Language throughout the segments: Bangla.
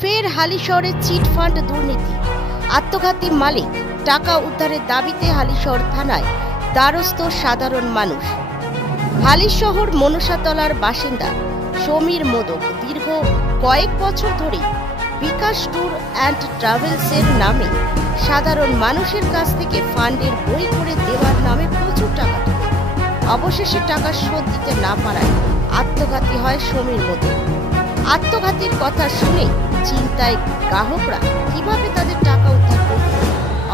ফের হালিশহরে চিটফান্ড দুর্নীতি, আত্মঘাতী মালিক, টাকা উদ্ধারের দাবিতে হালিশহর থানায় দ্বারস্থ সাধারণ মানুষ। হালিশহর মনসাতলার বাসিন্দা সমীর মোদক দীর্ঘ কয়েক বছর ধরে বিকাশ ট্যুর অ্যান্ড ট্রাভেলসের নামে সাধারণ মানুষের কাছ থেকে ফান্ডের বই করে দেওয়ার নামে প্রচুর টাকা তোলে। অবশেষে টাকা শোধ দিতে না পারায় আত্মঘাতী হয় সমীর মোদক। আত্মঘাতীর কথা শুনে চিন্তায় গ্রাহকরা কিভাবে তাদের টাকা উদ্ধার করবে।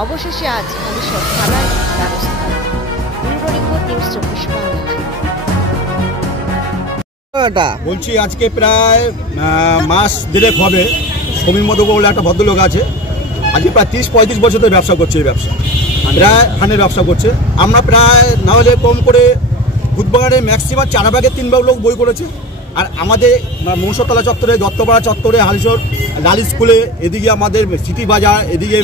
অবশেষে আজ হালিশহর থানায় দ্বারস্থ। Bureau report, news 24 Bangla. বলছি আজকে প্রায় মাস দেড়েক হবে সমীর মোদক বলে একটা ভদ্রলোক আছে, আজকে প্রায় 30-35 বছর ধরে ব্যবসা করছে। এই ব্যবসা প্রায় ফান্ডের ব্যবসা করছে। আমরা প্রায় না হলে কম করে বুধবারে ম্যাক্সিমাম 4 ভাগে 3 ভাগ লোক বই করেছে। আর আমাদের মনসাতলা চত্বরে, দত্তপাড়া চত্বরে, হালিশহর লাল স্কুলে, এদিকে আমাদের সিটি বাজার, এদিকে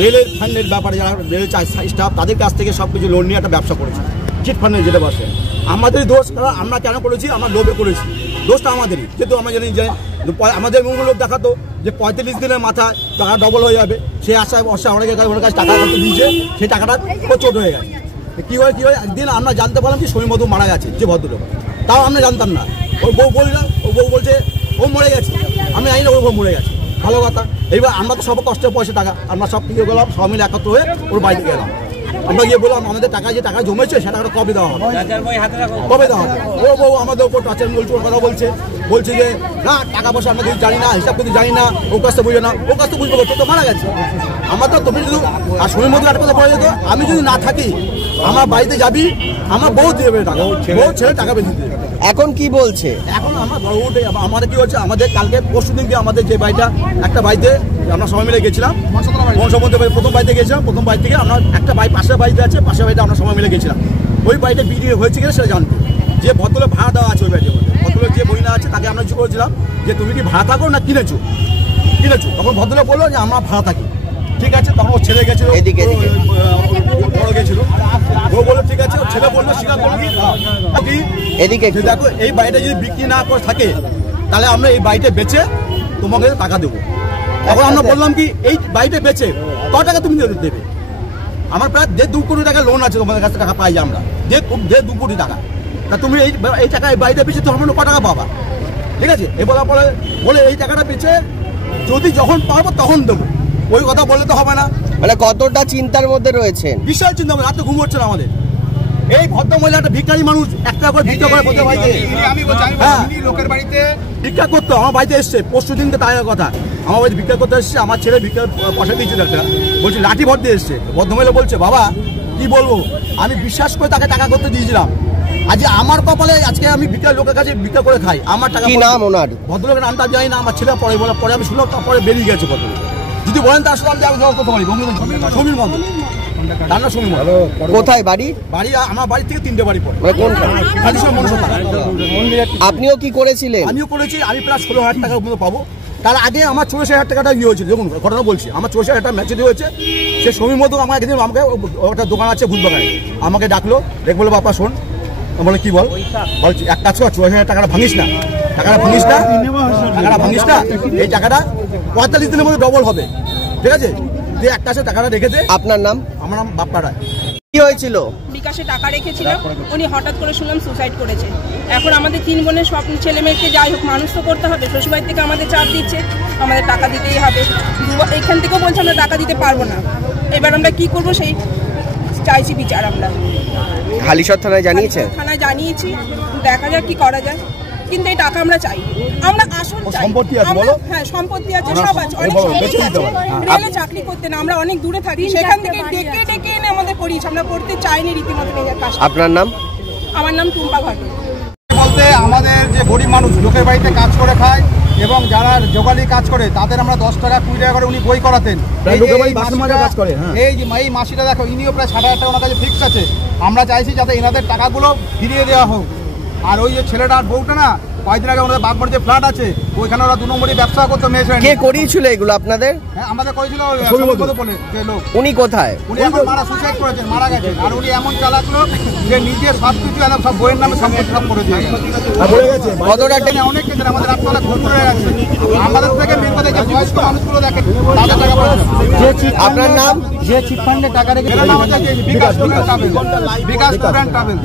রেলের ফান্ডের ব্যাপারে যারা রেল স্টাফ, তাদের কাছ থেকে সব কিছু লোন নিয়ে একটা ব্যবসা করেছে, চিট ফান্ডে যেটা বসে। আমাদের দোষ আমরা কেন করেছি? আমরা লোভে করেছি, দোষটা আমাদেরই। যেহেতু আমরা জানি যে আমাদের লোক দেখাতো যে 45 দিনের মাথায় টাকা ডবল হয়ে যাবে, সেই আশায় ওর কাছে টাকা করতে দিয়েছে, সেই টাকাটা প্রচুর হয়ে গেছে। কী হয় একদিন আমরা জানতে পারলাম কি সমীর মোদক মারা গেছে, যে ভদ্রলোক, তাও আমরা জানতাম না। ওর বউ বললাম, ও বউ বলছে ও মরে গেছে, আমি জানি না ওর বউ মরে গেছে। ভালো কথা। এইবার আমরা তো সব কষ্টের পয়সা টাকা আমরা সব কিছু গেলাম, সব মিলে একত্র হয়ে ওর বাড়িতে গেলাম। আমরা গিয়ে বললাম আমাদের টাকা যে টাকা জমেছে সেটা কবে দেওয়া হবে, কবে দেওয়া হবে। ও বউ আমাদের উপর টাচের বলছে, ওর কথা বলছে যে না টাকা পয়সা আমরা কিছু জানি না, হিসাব কিছু জানি না, ওর কাছ থেকে বুঝে না, ওর কাছ থেকে বুঝবো তো মারা গেছে। আমার তো তুমি যদি আর সমীর মোদক একটা কথা বলা যেত, আমি যদি না থাকি আমার বাড়িতে যাবি, আমার বউ দেবে টাকা, বউ ছেলে টাকা বেঁধে দেবে। এখন কি বলছে? এখন আমাদের কি হচ্ছে, আমাদের কালকে পরশু দিনকে আমাদের যে বাড়িটা, একটা বাড়িতে আমরা সবাই মিলে গেছিলাম, প্রথম বাড়িতে গেছিলাম। প্রথম বাড়ি থেকে আমরা একটা বাড়ি পাশের বাড়িতে আছে, পাশের বাড়িতে আমরা সবাই মিলে গেছিলাম। ওই বাড়িটা বিক্রি হয়েছে কিনা সেটা জানতে, যে ভদ্রলোক ভাড়া দেওয়া আছে ওই বাড়িতে, ভদ্রলোক যে বইনা আছে তাকে আমরা জিজ্ঞেস করেছিলাম যে তুমি কি ভাড়া থাকো না কিনেছো। তখন ভদ্রলোক বললো যে আমরা ভাড়া থাকি। ঠিক আছে, তখন ওর ছেলে গেছিল, বড় গেছিল, ও বললো ঠিক আছে। ওর ছেলে বললো স্বীকার করো এদিকে, দেখো এই বাড়িটা যদি বিক্রি না করে থাকে তাহলে আমরা এই বাড়িটা বেচে তোমাকে টাকা দেবো। তখন আমরা বললাম কি এই বাড়িটা বেচে কত টাকা তুমি দেবে? আমার প্রায় 1.5 কোটি টাকা লোন আছে তোমাদের কাছে, টাকা পাই আমরা 1.5 কোটি টাকা। তা তুমি এই টাকা এই বাড়িটা বেচে তোমার কত টাকা পাবা? ঠিক আছে, এ বলার পরে বলে এই টাকাটা বেচে যদি যখন পাবো তখন দেবো। ওই কথা বললে তো হবে না। মানে কতটা চিন্তার মধ্যে রয়েছেন? বিশাল চিন্তা, রাতে ঘুম হচ্ছে না আমাদের। এই ভদ্র মহিলা একটা ভিক্ষারী মানুষ, একটা করে ভিক্ষা করে প্রত্যেক বাড়িতে, লোকের বাড়িতে ভিক্ষা করতো। আমার বাড়িতে এসছে পরশু দিনকে, তাই কথা আমার বাড়িতে ভিক্ষা করতে এসছে। আমার ছেলে ভিক্ষা পয়সা দিয়েছিল একটা, বলছি লাঠি ভর দিয়ে এসছে। ভদ্রমহিলা বলছে বাবা কি বলবো, আমি বিশ্বাস করে তাকে টাকা করতে দিয়েছিলাম। আজ আমার কপালে আজকে আমি ভিক্ষার লোকের কাছে ভিক্ষা করে খাই। আমার টাকা। কি নাম ওনার? ভদ্রলোকের নামটা জানি না, আমার ছেলে পরে বলার পরে আমি শুনলাম, তারপরে বেরিয়ে গেছে ভদ্রলোক। যদি বলেন তার সাথে আমি জবাব করতে পারি। সমীর মোদক, তার নাম সমীর মোদক। কোথায় বাড়ি? বাড়ি আমার বাড়ি থেকে 3টে বাড়ি পড়ে। আপনিও কি করেছিলেন? আমিও করেছি। আমি প্রায় 16,000 টাকার মতো পাবো। তার আগে আমার 84,000 টাকাটা ইয়ে হয়েছিল। দেখুন ঘটনা বলছি, আমার 84,000 টাকা ম্যাচুরিটি হয়েছে। সে সমীর মোদক আমাকে একদিন, আমাকে একটা দোকান আছে ভূতবাগানে, আমাকে ডাকলো, দেখ বলে বাবা শোন, বলে কি বল, বলছি এক কাজ কর, 84,000 টাকাটা ভাঙিস না, টাকাটা ভাঙিস না, এই টাকাটা 45 দিনের মধ্যে ডবল হবে। ঠিক আছে, তুই একটা আছে টাকাটা রেখে দে। আপনার নাম? আমার নাম বাপ্পা রায়। কি হয়েছিল? বিকাশে টাকা রেখেছিলাম, উনি হঠাৎ করে শুনলাম সুসাইড করেছে। এখন আমাদের 3 বোনের সব ছেলে মেয়েকে যাই হোক মানুষ তো করতে হবে, শ্বশুরবাড়ি থেকে আমাদের চাপ দিচ্ছে, আমাদের টাকা দিতেই হবে। এখান থেকেও বলছে আমরা টাকা দিতে পারবো না। এবার আমরা কি করবো, সেই চাইছি বিচার। আমরা হালিশহর থানায় জানিয়েছেন? থানায় জানিয়েছি, দেখা যাক কি করা যায়। কিন্তু এই টাকা আমরা চাই, আমরা আসল চাই। সম্পত্তি আছে বলো? হ্যাঁ সম্পত্তি আছে, সব আছে, অনেক সম্পত্তি আছে। রেলে চাকরি করতে না, আমরা অনেক দূরে থাকি, সেখান থেকে ডেকে এনে আমাদের করিয়েছে। আমরা করতে চাইনি রীতিমতো এই কাজ। আপনার নাম? আমার নাম টুম্পা ঘটক। বলতে আমাদের যে গরিব মানুষ লোকের বাড়িতে কাজ করে খায় এবং যারা জোগালি কাজ করে তাদের আমরা 10 টাকা 20 টাকা করে উনি বই করাতেন। এই মাসিটা দেখো, ইনিও প্রায় 60,000 টাকা ওনার কাছে ফিক্স আছে। আমরা চাইছি যাতে এনাদের টাকাগুলো ফিরিয়ে দেওয়া হোক। আর ওই যে ছেলেটা আর বউটা না, কয়েকদিন আগে ওনাদের বাগমারি যে ফ্ল্যাট আছে ওইখানে ওরা 2 নম্বরই ব্যবসা করতো মেয়ে। কে করিয়েছিল এগুলো আপনাদের? হ্যাঁ আমাদের করেছিল বলে যে লোক। উনি কোথায়? উনি এখন সুসাইড করেছেন, মারা গেছেন। আর উনি এমন চালাক লোক যে নিজের সব কিছু সব বইয়ের নামে সম্পত্তি সব করে দিয়ে কতটা অনেক ক্ষেত্রে আমাদের আপনারা ঘুরে গেছে। আমাদের থেকে মেন কথা যে বয়স্ক মানুষগুলো দেখে তাদের টাকা পয়সা আপনার নাম? যে চিট ফান্ডে টাকা রেখে এর নাম হচ্ছে বিকাশ স্টুডেন্ট ট্রাভেল।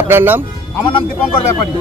আপনার নাম? আমার নাম দীপঙ্কর ব্যাপারী।